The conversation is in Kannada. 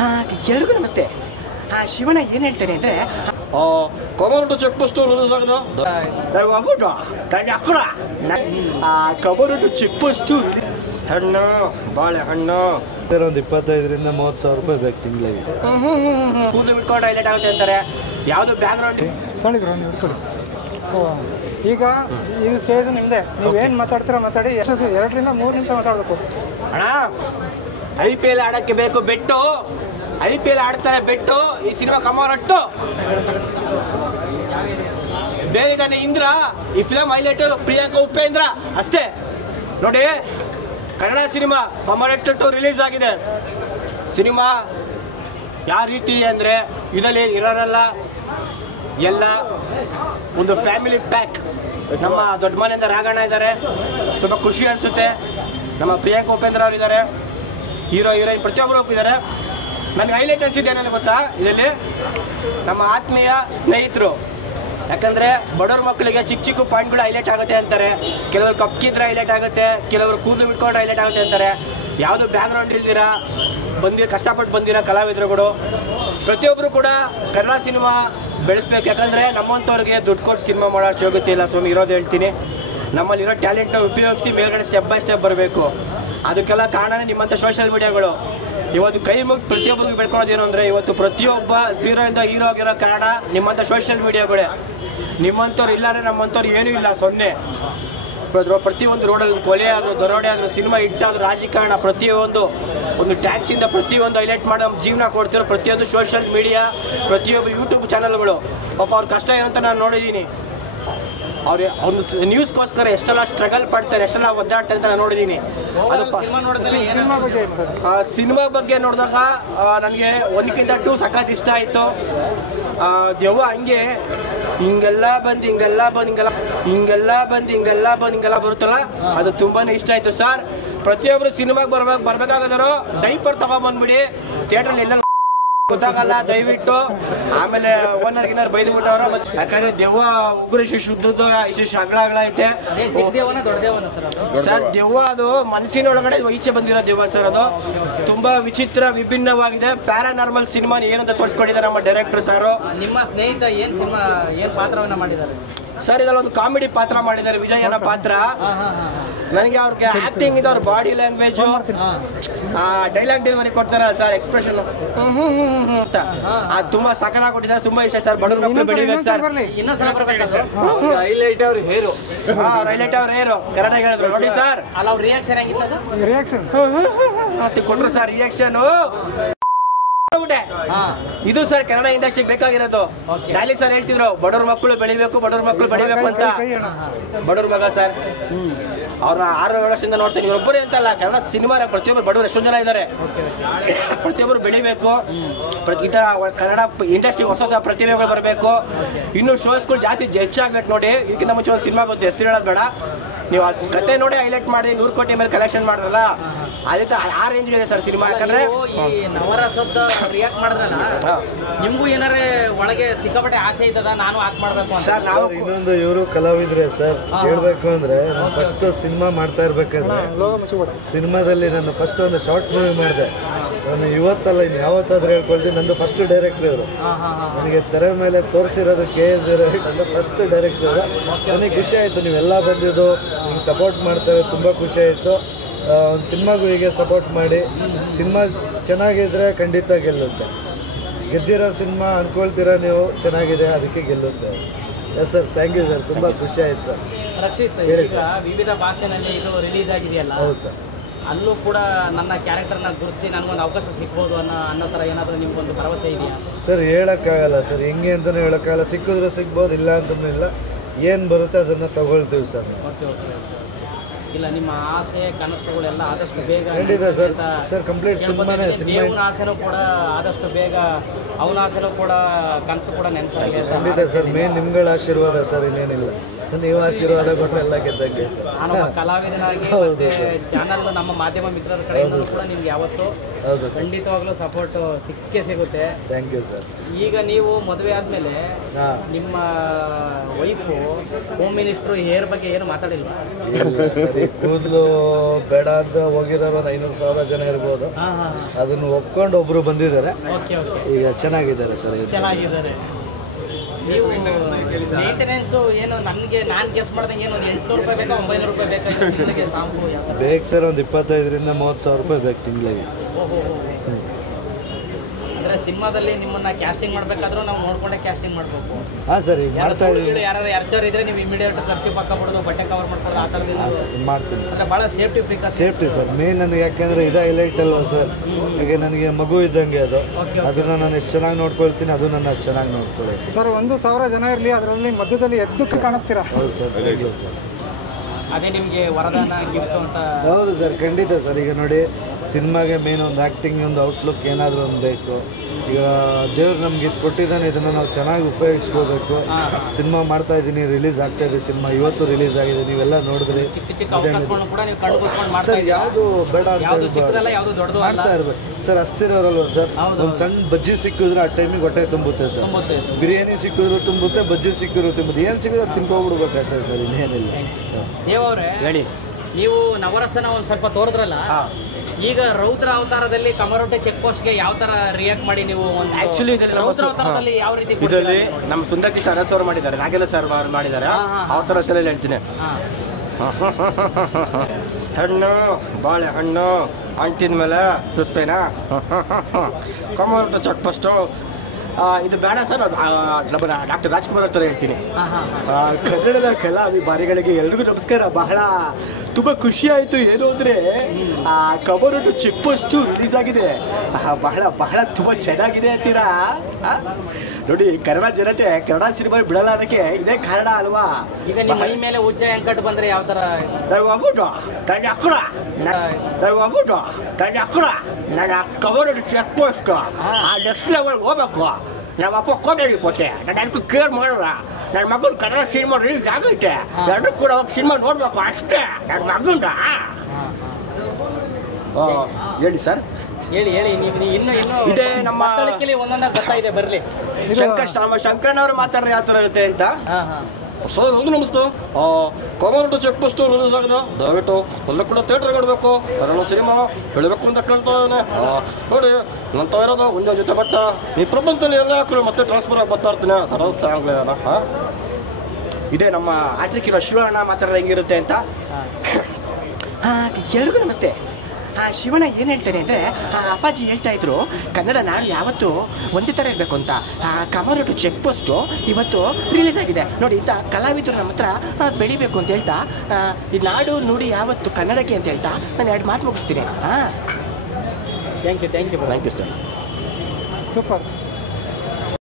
ಎಲ್ರಿಗೂ ನಮಸ್ತೆ. ಶಿವಣ್ಣ ಏನು ಹೇಳ್ತಾನೆ ಅಂದರೆ, ಕಬರ್ಡು ಚೆಕ್ ಪೋಸ್ಟು ರಿಲೀಸ್ ಆಗಿದೆ. ಕಬರ್ಡು ಚೆಕ್ ಪೋಸ್ಟು ಹಣ್ಣು ಬಾಳೆಹಣ್ಣು ಒಂದು 25ರಿಂದ 30,000 ರೂಪಾಯಿ ಬೇಕು ತಿಂಗಳಿಗೆ. ಕೂದಲು ಬಿಟ್ಕೊಂಡು ಹೈಲೈಟ್ ಆಗುತ್ತೆ ಅಂತಾರೆ. ಯಾವುದು ಬ್ಯಾಕ್ಗ್ರೌಂಡ್ ತೊಗೊಂಡಿದ್ರು ನೀವು ಇಟ್ಕೊಳ್ಳಿ. ಸೊ ಈಗ ಈ ಸ್ಟೇಜ್ ನಿಮ್ಮದೇ. ನೀವೇನು ಮಾತಾಡ್ತೀರಾ ಮಾತಾಡಿ. ಎಷ್ಟು 2ರಿಂದ 3 ನಿಮಿಷ ಮಾತಾಡಬೇಕು. ಅಣ್ಣ IPL ಆಡೋಕ್ಕೆ ಬೇಕು ಬೆಟ್ಟು. IPL ಆಡ್ತಾರೆ ಬೆಟ್ಟು. ಈ ಸಿನಿಮಾ ಕಮಾರಟ್ಟು ಬೇರೆಗಾನೆ ಇಂದ್ರ. ಈ ಫಿಲಮ್ ಹೈಲೈಟ್ ಪ್ರಿಯಾಂಕಾ ಉಪೇಂದ್ರ ಅಷ್ಟೇ. ನೋಡಿ, ಕನ್ನಡ ಸಿನಿಮಾ ಕಮಾರಟ್ಟು ರಿಲೀಸ್ ಆಗಿದೆ. ಸಿನಿಮಾ ಯಾವ ರೀತಿ ಅಂದರೆ, ಇದರಲ್ಲಿ ಇರೋರೆಲ್ಲ ಎಲ್ಲ ಒಂದು ಫ್ಯಾಮಿಲಿ ಪ್ಯಾಕ್. ನಮ್ಮ ದೊಡ್ಡ ಮನೆಯಿಂದ ರಾಘಣ್ಣ ಇದ್ದಾರೆ, ತುಂಬ ಖುಷಿ ಅನಿಸುತ್ತೆ. ನಮ್ಮ ಪ್ರಿಯಾಂಕಾ ಉಪೇಂದ್ರ ಅವರು ಇದ್ದಾರೆ, ಹೀರೋ ಹೀರೋಯಿನ್ ಪ್ರತಿಯೊಬ್ಬರು ಹೋಗಿದ್ದಾರೆ. ನನಗೆ ಹೈಲೈಟ್ ಅನಿಸಿದ್ದು ಏನೇನು ಗೊತ್ತಾ, ಇದರಲ್ಲಿ ನಮ್ಮ ಆತ್ಮೀಯ ಸ್ನೇಹಿತರು. ಯಾಕಂದರೆ ಬಡವ್ರ ಮಕ್ಕಳಿಗೆ ಚಿಕ್ಕ ಚಿಕ್ಕ ಪಾಯಿಂಟ್ಗಳು ಹೈಲೈಟ್ ಆಗುತ್ತೆ ಅಂತಾರೆ. ಕೆಲವರು ಕಪ್ಕಿದ್ರೆ ಹೈಲೈಟ್ ಆಗುತ್ತೆ, ಕೆಲವರು ಕೂದಲು ಬಿಟ್ಕೊಂಡು ಹೈಲೈಟ್ ಆಗುತ್ತೆ ಅಂತಾರೆ. ಯಾವುದು ಬ್ಯಾಕ್ಗ್ರೌಂಡ್ ಇಲ್ದಿರ ಕಷ್ಟಪಟ್ಟು ಬಂದಿರೋ ಕಲಾವಿದರುಗಳು ಪ್ರತಿಯೊಬ್ಬರು ಕೂಡ ಕನ್ನಡ ಸಿನಿಮಾ ಬೆಳೆಸ್ಬೇಕು. ಯಾಕಂದರೆ ನಮ್ಮಂಥವ್ರಿಗೆ ದುಡ್ಡು ಕೊಟ್ಟು ಸಿನಿಮಾ ಮಾಡೋಷ್ಟು ಯೋಗ್ಯತೆ ಇಲ್ಲ. ಸ್ವಾಮಿ ಇರೋದು ಹೇಳ್ತೀನಿ, ನಮ್ಮಲ್ಲಿರೋ ಟ್ಯಾಲೆಂಟ್ನ ಉಪಯೋಗಿಸಿ ಮೇಲ್ಗಡೆ ಸ್ಟೆಪ್ ಬೈ ಸ್ಟೆಪ್ ಬರಬೇಕು. ಅದಕ್ಕೆಲ್ಲ ಕಾರಣನೇ ನಿಮ್ಮಂಥ ಸೋಷಿಯಲ್ ಮೀಡಿಯಾಗಳು. ಇವತ್ತು ಕೈ ಮುಗಿದು ಪ್ರತಿಯೊಬ್ಬರಿಗೆ ಬೆಳ್ಕೊಳ್ಳೋದೇನು ಅಂದರೆ, ಇವತ್ತು ಪ್ರತಿಯೊಬ್ಬ ಝೀರೋಯಿಂದ ಹೀರೋ ಆಗಿರೋ ಕಾರಣ ನಿಮ್ಮಂಥ ಸೋಷಿಯಲ್ ಮೀಡಿಯಾಗಳೇ. ನಿಮ್ಮಂಥವ್ರು ಇಲ್ಲಾಂದರೆ ನಮ್ಮಂಥವ್ರು ಏನೂ ಇಲ್ಲ, ಸೊನ್ನೆ. ಪ್ರತಿಯೊಂದು ರೋಡಲ್ಲಿ ಕೊಲೆ ಆದರೂ, ದರೋಡೆ ಆದರೂ, ಸಿನಿಮಾ ಹಿಟ್ಟಾದರೂ, ರಾಜಕಾರಣ, ಪ್ರತಿಯೊಂದು ಒಂದು ಟ್ಯಾಕ್ಸಿಂದ ಪ್ರತಿಯೊಂದು ಹೈಲೈಟ್ ಮಾಡಿ ನಮ್ಮ ಜೀವನ ಕೊಡ್ತಿರೋ ಪ್ರತಿಯೊಂದು ಸೋಷಿಯಲ್ ಮೀಡಿಯಾ, ಪ್ರತಿಯೊಬ್ಬ ಯೂಟ್ಯೂಬ್ ಚಾನಲ್ಗಳು. ಪಾಪ ಅವ್ರ ಕಷ್ಟ ಏನಂತ ನಾನು ನೋಡಿದ್ದೀನಿ. ಅವ್ರು ಒಂದು ನ್ಯೂಸ್ಗೋಸ್ಕರ ಎಷ್ಟೆಲ್ಲ ಸ್ಟ್ರಗಲ್ ಪಡ್ತಾರೆ, ಎಷ್ಟೆಲ್ಲ ಒದ್ದಾಡ್ತಾರೆ ಅಂತ ನಾನು ನೋಡಿದ್ದೀನಿ. ಅದು ಸಿನಿಮಾ ಬಗ್ಗೆ ನೋಡಿದಾಗ ನನಗೆ 1ಕ್ಕಿಂತ 2 ಸಖತ್ ಇಷ್ಟ ಆಯಿತು. ದೆವ್ವ ಹಂಗೆ ಹಿಂಗೆಲ್ಲ ಬರುತ್ತಲ್ಲ, ಅದು ತುಂಬಾ ಇಷ್ಟ ಆಯಿತು ಸರ್. ಪ್ರತಿಯೊಬ್ಬರು ಸಿನಿಮಾಗೆ ಬರ್ಬೇಕಾಗದ್ರು ಡೈಪರ್ ತಗೊಂಡ್ಬಂದ್ಬಿಡಿ. ಥಿಯೇಟ್ರಲ್ಲಿ ಎಲ್ಲ ಗೊತ್ತಾಗಲ್ಲ ದಯವಿಟ್ಟು. ಆಮೇಲೆ ಓನರ್ಗಿನಾರು ಬೈದು ಬಿಟ್ಟವ್ರ. ಯಾಕಂದ್ರೆ ದೆವ್ವ ಉಗ್ರ ಶುದ್ಧದ ಇಷ್ಟು ಅಗಳ ಐತೆ ಸರ್. ದೆವ್ವ ಅದು ಮನಸ್ಸಿನೊಳಗಡೆ ಈಚೆ ಬಂದಿರೋ ದೆವ್ವ ಸರ್. ಅದು ತುಂಬಾ ವಿಚಿತ್ರ, ವಿಭಿನ್ನವಾಗಿದೆ. ಪ್ಯಾರಾನಾರ್ಮಲ್ ಸಿನಿಮಾ ಏನಂತ ತೋರಿಸ್ಕೊಂಡಿದ್ದಾರೆ ನಮ್ಮ ಡೈರೆಕ್ಟರ್ ಸರ್. ನಿಮ್ಮ ಸ್ನೇಹಿತ ಏನ್ ಸಿನಿಮಾ ಏನ್ ಪಾತ್ರವನ್ನ ಮಾಡಿದ್ದಾರೆ ಸರ್? ಇದರಲ್ಲಿ ಒಂದು ಕಾಮಿಡಿ ಪಾತ್ರ ಮಾಡಿದ್ದಾರೆ, ವಿಜಯನ ಪಾತ್ರ. ನನಗೆ ಅವ್ರಿಗೆ ಆಕ್ಟಿಂಗ್ ಇದೆ, ಅವ್ರ ಬಾಡಿ ಲ್ಯಾಂಗ್ವೇಜು, ಡೈಲಾಗ್ ಡೆಲಿವರಿ ಕೊಡ್ತಾರಲ್ಲ ಸರ್, ಎಕ್ಸ್ಪ್ರೆಷನ್ ಅಂತ ಅದು ತುಂಬಾ ಸಖತ್ತಾಗಿ ಕೊಟ್ಟಿದ್ದಾರೆ. ತುಂಬಾ ಇಷ್ಟ ಸರ್. ಬಡವ್ರ ಮಕ್ಕಳು ಬೆಳಿಬೇಕು ಸರ್. ಹೈಲೈಟ್ ಅವ್ರ ಹೇರು ಕರೆಕ್ಟಾಗಿ ಹೇಳಿದ್ರು ನೋಡಿ ಸರ್. ರಿಯಾಕ್ಷನ್ ಕೊಟ್ರು ಸರ್ ರಿಯಾಕ್ಷನ್. ಇದು ಸರ್ ಕನ್ನಡ ಇಂಡಸ್ಟ್ರಿಗೆ ಬೇಕಾಗಿರೋದು. ಡಾಲಿ ಸರ್ ಹೇಳ್ತಿದ್ರು ಬಡವ್ರ ಮಕ್ಕಳು ಬೆಳಿಬೇಕು ಅಂತ. ಬಡವ್ರ ಮಗ ಸರ್, ಅವ್ರನ್ನ 6-7 ವರ್ಷದಿಂದ ನೋಡ್ತೀನಿ. ಇವರೊಬ್ಬರೇ ಅಂತಲ್ಲ, ಕನ್ನಡ ಸಿನಿಮಾ ಪ್ರತಿಯೊಬ್ಬರು ಬಡವರು ಎಷ್ಟೊಂದು ಜನ ಇದ್ದಾರೆ. ಪ್ರತಿಯೊಬ್ಬರು ಬೆಳಿಬೇಕು. ಈ ಥರ ಕನ್ನಡ ಇಂಡಸ್ಟ್ರಿಗೆ ಹೊಸ ಹೊಸ ಪ್ರತಿಭೆಗಳು ಬರಬೇಕು. ಇನ್ನೂ ಶೋಸ್ಗಳು ಜಾಸ್ತಿ ಹೆಚ್ಚಾಗಬೇಕು. ನೋಡಿ, ಇದಕ್ಕಿಂತ ಮುಂಚೆ ಒಂದು ಸಿನಿಮಾ ಬಂದು ಹೆಸರು ಹೇಳೋದು ಬೇಡ, ನೀವು ಆ ಕತೆ ನೋಡಿ ಹೈಲೈಟ್ ಮಾಡಿ 100 ಕೋಟಿ ಮೇಲೆ ಕಲೆಕ್ಷನ್ ಮಾಡಿದ್ರಲ್ಲ, ಅದೇ ಆ ರೇಂಜ್ಗೆ ಇದೆ ಸರ್ ಸಿನಿಮಾ. ಯಾಕಂದ್ರೆ ನವರಸದ ರಿಯಾಕ್ಟ್ ಮಾಡಿದ್ರಲ್ಲ, ನಿಮ್ಗೂ ಏನಾರೇ ಒಳಗೆ ಸಿಕ್ಕಾಪಟ್ಟೆ ಆಸೆ ಇದ್ದದ ನಾನು ಆಕ್ಟ್ ಮಾಡ್ಬೇಕು ಸರ್? ನಾವು ಇನ್ನೊಂದು ಇವರು ಕಲಾವಿದ್ರೆ ಸರ್, ಹೇಳ್ಬೇಕು ಅಂದ್ರೆ ನಾನು ಫಸ್ಟ್ ಸಿನಿಮಾ ಮಾಡ್ತಾ ಇರ್ಬೇಕಾದ್ರೆ ಸಿನಿಮಾದಲ್ಲಿ ನಾನು ಫಸ್ಟ್ ಒಂದು ಶಾರ್ಟ್ ಮೂವಿ ಮಾಡಿದೆ. ನಾನು ಇವತ್ತಲ್ಲ ಇನ್ನು ಯಾವತ್ತಾದ್ರೂ ಹೇಳ್ಕೊಳ್ತೀನಿ, ನಂದು ಫಸ್ಟ್ ಡೈರೆಕ್ಟರ್ ಇವರು. ನನಗೆ ತೆರೆ ಮೇಲೆ ತೋರಿಸಿರೋದು KS ಅಂತ ಫಸ್ಟ್ ಡೈರೆಕ್ಟರ್ ಅವರು. ನನಗೆ ಖುಷಿ ಆಯಿತು, ನೀವೆಲ್ಲ ಬಂದಿದ್ದು ಹಿಂಗೆ ಸಪೋರ್ಟ್ ಮಾಡ್ತಾರೆ, ತುಂಬ ಖುಷಿ ಆಯಿತು. ಒಂದು ಸಿನಿಮಾಗೂ ಹೀಗೆ ಸಪೋರ್ಟ್ ಮಾಡಿ, ಸಿನಿಮಾ ಚೆನ್ನಾಗಿದ್ರೆ ಖಂಡಿತ ಗೆಲ್ಲುತ್ತೆ. ಗೆದ್ದಿರೋ ಸಿನಿಮಾ ಅಂದ್ಕೊಳ್ತೀರಾ ನೀವು ಚೆನ್ನಾಗಿದೆ, ಅದಕ್ಕೆ ಗೆಲ್ಲುತ್ತೆ. Yes sir, thank you sir, ತುಂಬ ಖುಷಿ ಆಯ್ತು ಸರ್. ರಕ್ಷಿತ್, ಈಗ ವಿವಿಧ ಭಾಷೆನಲ್ಲಿ ಇದು ರಿಲೀಸ್ ಆಗಿದೆಯಲ್ಲ, ಹೌದು ಸರ್. ಅಲ್ಲೂ ಕೂಡ ನನ್ನ ಕ್ಯಾರೆಕ್ಟರ್ನ ಗುರುತಿಸಿ ನನಗೊಂದು ಅವಕಾಶ ಸಿಗ್ಬೋದು ಅನ್ನೋ ಥರ ಏನಾದರೂ ನಿಮ್ಗೊಂದು ಭರವಸೆ ಇದೆಯಾ ಸರ್? ಹೇಳೋಕ್ಕಾಗಲ್ಲ ಸರ್, ಹೆಂಗೆ ಅಂತಲೂ ಹೇಳೋಕ್ಕಾಗಲ್ಲ. ಸಿಕ್ಕಿದ್ರೆ ಸಿಗ್ಬೋದು, ಇಲ್ಲ ಅಂತಲೂ ಇಲ್ಲ. ಏನು ಬರುತ್ತೆ ಅದನ್ನು ತಗೊಳ್ತೀವಿ ಸರ್. ಓಕೆ. ಇಲ್ಲ, ನಿಮ್ಮ ಆಸೆ ಕನಸುಗಳೆಲ್ಲ ಆದಷ್ಟು ಬೇಗ ಖಂಡಿತ ಸರ್. Sir complete ಸಿನಿಮಾನೇ. ದೇವ್ರ ಆಸೆನೂ ಕೂಡ ಆದಷ್ಟು ಬೇಗ, ಅವನ ಆಸೆನೂ ಕೂಡ ಕನಸು ಕೂಡ ನೆನೆಸಾಗಿದೆ. ಖಂಡಿತ ಸರ್. ಮೇನ್ ನಿಮ್ಗಳ ಆಶೀರ್ವಾದ ಸರ್, ಇನ್ನೇನಿಲ್ಲ. ನೀವು ಆಶೀರ್ವಾದ ಕೊಟ್ಟರೆ ಎಲ್ಲ ಗೆದ್ದಂಗೆ ಸರ್. ನಾನು ಒಬ್ಬ ಕಲಾವಿದನಾಗಿ ಹೌದು ಮತ್ತೆ ಸರ್. ಚಾನಲ್ ನಮ್ಮ ಮಾಧ್ಯಮ ಮಿತ್ರರ ಕಡೆಯಿಂದ ಕೂಡ ನಿಮ್ಗೆ ಯಾವತ್ತೂ ಹೌದು ಸರ್. ಖಂಡಿತವಾಗ್ಲೂ ಸಪೋರ್ಟ್ ಸಿಕ್ಕೇ ಸಿಗುತ್ತೆ. Thank you sir. ಈಗ ನೀವು ಮದುವೆ ಆದಮೇಲೆ ಹಾಂ ನಿಮ್ಮ ವೈಫು ಹೋಮ್ ಮಿನಿಸ್ಟ್ರು ಹೇರ್ ಬಗ್ಗೆ ಏನು ಮಾತಾಡಿಲ್ವಾ? ಸರಿ, ಕೂದಲು ಬೇಡ ಅಂತ ಹೋಗಿರೋರು ಒಂದು 500,000 ಜನ ಇರ್ಬೋದು. ಹಾಂ ಹಾಂ ಅದನ್ನು ಒಪ್ಕೊಂಡು ಒಬ್ಬರು ಬಂದಿದ್ದಾರೆ. ಓಕೆ ಓಕೆ ಈಗ ಚೆನ್ನಾಗಿದ್ದಾರೆ ಸರ್. ಚೆನ್ನಾಗಿದ್ದಾರೆ. ನೀವು ಮೇಂಟೆನೆನ್ಸು ಏನು ನನಗೆ ನಾನು ಗೆಸ್ ಮಾಡ್ದಂಗೆ ಏನು ಒಂದು 800 ರೂಪಾಯಿ ಬೇಕಾ 900 ರೂಪಾಯಿ ಬೇಕಾ ತಿಂಗಳಿಗೆ ಶಾಂಪು ಯಾವ ಥರ? ಬೇಕು ಸರ್, ಒಂದು 25,000 ರಿಂದ 30,000 ರೂಪಾಯಿ ಬೇಕು ತಿಂಗಳಿಗೆ. ಓಹೋ ಅಂದರೆ ಸಿನಿಮಾದಲ್ಲಿ ನಿಮ್ಮನ್ನ ಕ್ಯಾಸ್ಟಿಂಗ್ ಮಾಡಬೇಕಾದ್ರೂ ನಾವು ನೋಡ್ಕೊಂಡೆ ಕ್ಯಾಸ್ಟಿಂಗ್ ಮಾಡಬೇಕು. ಹಾಂ ಸರ್, ಈಗ ಮಾಡ್ತಾ ಇದ್ದೀನಿ. ಯಾರು ಎರ್ಚರ್ ಇದ್ರೆ ನೀವು ಇಮಿಡಿಯೇಟ್ ಖರ್ಚು ಪಕ್ಕ ಬಿಡೋದು, ಬಟ್ಟೆ ಕವರ್ ಮಾಡ್ಕೊಳ್ಳೋದು, ಆ ಥರದ್ದು ಮಾಡ್ತೀನಿ ಅಂದರೆ ಭಾಳ safety precaution. Safety sir main ನನಗೆ, ಯಾಕೆಂದರೆ ಇದು ಹೈಲೈಟ್ ಅಲ್ವಾ ಸರ್. ಹಾಗೆ ನನಗೆ ಮಗು ಇದ್ದಂಗೆ ಅದು. ಅದನ್ನು ನಾನು ಎಷ್ಟು ಚೆನ್ನಾಗಿ ನೋಡ್ಕೊಳ್ತೀನಿ, ಅದು ನನ್ನ ಅಷ್ಟು ಚೆನ್ನಾಗಿ ನೋಡ್ಕೊಳ್ತೀನಿ ಸರ್. 1,000 ಜನ ಇರಲಿ, ಅದರಲ್ಲಿ ಮಧ್ಯದಲ್ಲಿ ಎದ್ದಕ್ಕೆ ಕಾಣಿಸ್ತೀರಾ. ಹೌದು ಸರ್, ಥ್ಯಾಂಕ್ ಯು ಸರ್. ಅದೇ ನಿಮಗೆ ವರದಾನ ಗಿಫ್ಟ್ ಅಂತ. ಹೌದು ಸರ್, ಖಂಡಿತ ಸರ್. ಈಗ ನೋಡಿ, ಸಿನಿಮಾಗೆ ಮೇನ್ ಒಂದು ಆ್ಯಕ್ಟಿಂಗ್, ಒಂದು ಔಟ್ಲುಕ್ ಏನಾದರೂ ಒಂದು ಬೇಕು. ಈಗ ದೇವ್ರು ನಮ್ಗೆ ಇದು ಕೊಟ್ಟಿದ್ದಾನೆ, ಇದನ್ನು ನಾವು ಚೆನ್ನಾಗಿ ಉಪಯೋಗಿಸ್ಕೋಬೇಕು. ಸಿನಿಮಾ ಮಾಡ್ತಾ ಇದ್ದೀನಿ, ರಿಲೀಸ್ ಆಗ್ತಾ ಇದೆ ಸಿನಿಮಾ. ಇವತ್ತು ರಿಲೀಸ್ ಆಗಿದೆ, ನೀವೆಲ್ಲ ನೋಡಿದ್ರಿ. ಚಿಕ್ಕ ಚಿಕ್ಕ ಅವಕಾಶಗಳನ್ನು ಕೂಡ ನೀವು ಕಣ್ಣು ಕೂತ್ಕೊಂಡು ಮಾಡ್ತಾ ಸರ್, ಯಾವುದು ಬೇಡ ಅಂತ ಯಾವುದು ಚಿಕ್ಕದಲ್ಲ ಯಾವುದು ದೊಡ್ಡದು ಅಲ್ಲ. ಮಾಡ್ತಾ ಇರ್ಬೇಕು ಸರ್. ಅಸ್ತಿರೋರಲ್ವ ಸರ್, ಒಂದು ಸಣ್ಣ ಬಜ್ಜಿ ಸಿಕ್ಕಿದ್ರೆ ಆ ಟೈಮಿಗೆ ಹೊಟ್ಟೆ ತುಂಬುತ್ತೆ ಸರ್. ಬಿರಿಯಾನಿ ಸಿಕ್ಕಿದ್ರು ತುಂಬುತ್ತೆ, ಬಜ್ಜಿ ಸಿಕ್ಕಿದ್ರು ತುಂಬುತ್ತೆ. ಏನು ಸಿಕ್ಕಿದ್ರೆ ತಿನ್ಕೊಂಡ್ಬಿಡ್ಬೇಕು ಅಷ್ಟೇ ಸರ್, ಇನ್ನೇನಿಲ್ಲ. ದೇವವ್ರೆ ಹೇಳಿ. ನೀವು ನವರಸನ ಒಂದು ಸ್ವಲ್ಪ ತೋರಿದ್ರಲ್ಲ, ಈಗ ರೌದ್ರ ಅವತಾರದಲ್ಲಿ ಕಮರೋಟೆ ಚೆಕ್ ಪೋಸ್ಟ್ಗೆ ಯಾವ ತರ ರಿಯಾಕ್ಟ್ ಮಾಡಿ ನೀವು ಒಂದು ಆಕ್ಚುಲಿ ರೌದ್ರ ಅವತಾರದಲ್ಲಿ ಯಾವ ರೀತಿ ಇದರಲ್ಲಿ ನಮ್ಮ ಸುಂದರ್ ಕಿಶೋರ್ ಅರಸ್ ಅವರು ಮಾಡಿದ್ದಾರೆ, ನಾಗೇಂದ್ರ ಸರ್ ಅವರು ಮಾಡಿದ್ದಾರೆ. ಅವ್ರ ಥರ ಅಷ್ಟೆಲ್ಲ ಹೇಳ್ತೀನಿ. ಹಣ್ಣು ಬಾಳೆಹಣ್ಣು ಅಂಟಿದ್ಮೇಲೆ ಸುತ್ತೇನಾ ಕಮರೋಟೆ ಚೆಕ್ ಪೋಸ್ಟು ಇದು ಬೇಡ ಸರ್. ನಮ್ಮ ಡಾಕ್ಟರ್ ರಾಜ್ಕುಮಾರ್ ಅವ್ರ ಥರ ಹೇಳ್ತೀನಿ. ಕನ್ನಡದ ಕಲಾಭಿಮಾನಿಗಳಿಗೆ ಎಲ್ರಿಗೂ ನಮಸ್ಕಾರ. ಬಹಳ ತುಂಬ ಖುಷಿ ಆಯಿತು. ಏನು ಅಂದರೆ ಕಮರೋಟು ಚೆಕ್ ಪೋಸ್ಟು ರಿಲೀಸ್ ಆಗಿದೆ. ಬಹಳ ಬಹಳ ತುಂಬ ಚೆನ್ನಾಗಿದೆ ಅಂತೀರಾ? ನೋಡಿ, ಕನ್ನಡ ಜನತೆ ಕನ್ನಡ ಸಿನಿಮಾ ಬಿಡಲ್ಲ ಅನ್ನೋಕ್ಕೆ ಇದೇ ಕಾರಣ ಅಲ್ವಾ? ಈಗ ನಿಮ್ಮ ಮೈ ಮೇಲೆ ಉಚ್ಚ ಎಂಕಟ್ಟು ಬಂದರೆ ಯಾವ ಥರ? ನನ್ನ ಕಮರೋಟು ಚೆಕ್ ಪೋಸ್ಟ್ ನೆಕ್ಸ್ಟ್ ಲೆವೆಲ್ ಹೋಗ್ಬೇಕು. ನಮ್ಮ ಅಪ್ಪ ಕೋಟೆ ಪೋತೆ, ನಾನು ಅದಕ್ಕೂ ಕೇರ್ ಮಾಡೋಲ್ಲ. ನನ್ನ ಮಗನ ಕನ್ನಡ ಸಿನಿಮಾ ರಿಲೀಸ್ ಆಗೈತೆ, ಎಲ್ಲರೂ ಕೂಡ ಹೋಗಿ ಸಿನಿಮಾ ನೋಡ್ಬೇಕು ಅಷ್ಟೇ. ನನ್ನ ಮಗನ ಹೇಳಿ ಸರ್. ಹೇಳಿ ಹೇಳಿ, ನೀವು ಇನ್ನು ಇದೇ ನಮ್ಮ ಒಂದೊಂದ ಬರ್ತಾ ಇದೆ. ಬರಲಿ ಶಂಕರಣ್ಣವ್ರು ಮಾತಾಡ್ರೆ ಯಾವ ಥರ ಇರುತ್ತೆ ಅಂತ. ಹಾಂ ಹಾಂ ಸರ್, ಒಂದು ನಮಸ್ತೆ. ಕಮರೋಟು ಚೆಕ್ ಪೋಸ್ಟು ರಿಲೀಸ್ ಆಗಿದೆ, ದಯವಿಟ್ಟು ಎಲ್ಲ ಕೂಡ ಥಿಯೇಟರ್ಗೆ ಇಡಬೇಕು. ಕನ್ನಡ ಸಿನಿಮಾ ಬೆಳಿಬೇಕು ಅಂತ ಕೇಳ್ತಾ ಇದ್ದಾನೆ. ನೋಡಿ, ನಂತ ಇರೋದು ಒಂದೇ ಜೊತೆ ಬಟ್ಟ ಈ ಪ್ರಪಂಚದಲ್ಲಿ ಎಲ್ಲ ಹಾಕಲು ಮತ್ತೆ ಟ್ರಾನ್ಸ್ಫರ್ ಆಗಿ ಬರ್ತಾ ಇರ್ತೀನಿ. ಅದರ ಸಾಂಗ್ಲೇ ಇದೇ ನಮ್ಮ ಆಟ್ರಿಕಿರೋ ಶಿವಣ್ಣ ಮಾತಾಡೋದು ಹೆಂಗಿರುತ್ತೆ ಅಂತ. ಎಲ್ರಿಗೂ ನಮಸ್ತೆ. ಶಿವಣ್ಣ ಏನು ಹೇಳ್ತಾನೆ ಅಂದರೆ, ಅಪ್ಪಾಜಿ ಹೇಳ್ತಾ ಇದ್ರು ಕನ್ನಡ ನಾಡು ಯಾವತ್ತೂ ಒಂದೇ ಥರ ಇರಬೇಕು ಅಂತ. ಕಮರೋಟು ಚೆಕ್ ಪೋಸ್ಟು ಇವತ್ತು ರಿಲೀಸ್ ಆಗಿದೆ. ನೋಡಿ, ಇಂಥ ಕಲಾವಿದರು ನಮ್ಮ ಹತ್ರ ಬೆಳಿಬೇಕು ಅಂತ ಹೇಳ್ತಾ, ಈ ನಾಡು ನುಡಿ ಯಾವತ್ತು ಕನ್ನಡಕ್ಕೆ ಅಂತ ಹೇಳ್ತಾ ನಾನು 2 ಮಾತು ಮುಗಿಸ್ತೀನಿ. Thank you thank you sir. Super.